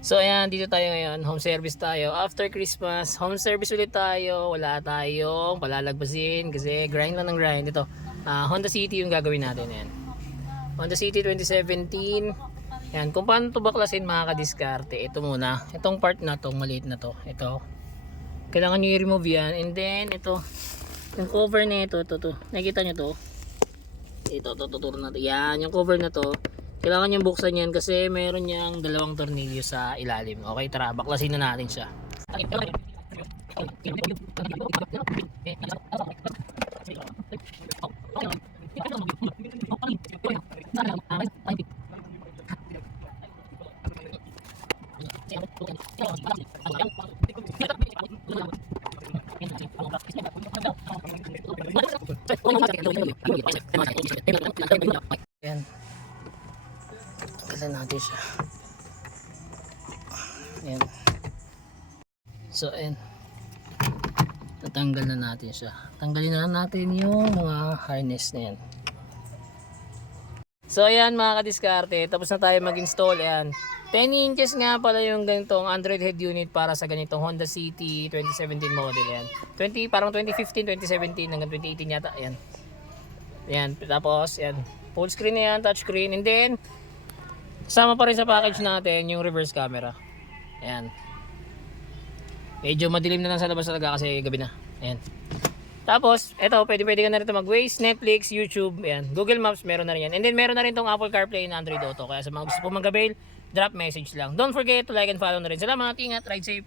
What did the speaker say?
So ayan, dito tayo ngayon, home service tayo. After Christmas, home service ulit tayo. Wala tayong palalagpasin kasi grind lang ng grind. Ito, Honda City yung gagawin natin. Ayan. Honda City 2017. Ayan, kung paano ito baklasin mga kadiskarte. Ito muna, itong part na to, maliit na to. Ito, kailangan nyo i-remove yan. And then, ito, yung cover na ito, nakikita nyo to? Ito, tuturo natin. Yan, yung cover na to. Kailangan nyo buksan yan kasi meron niyang dalawang tornilyo sa ilalim. Okay, tara, baklasin na natin siya. Yan. Tanggalan natin siya. Ayan. So, ayan. Natanggal na natin siya. Tanggalin na natin yung mga harness na yan. So, ayan mga kadiskarte. Tapos na tayo mag-install. Ayan. 10 inches nga pala yung ganitong Android head unit para sa ganitong Honda City 2017 model. Ayan. Parang 2015, 2017 hanggang 2018 yata. Ayan. Ayan. Tapos, ayan. Full screen na yan, touch screen. And then, kasama pa rin sa package natin yung reverse camera. Ayan. Medyo madilim na lang sa labas talaga kasi gabi na. Ayan. Tapos, eto, pwede ka na rin ito mag-Waze, Netflix, YouTube, ayan. Google Maps, meron na rin yan. And then, meron na rin tong Apple CarPlay and Android Auto. Kaya sa mga gusto po mag-avail, drop message lang. Don't forget to like and follow na rin. Salamat, ingat, ride safe.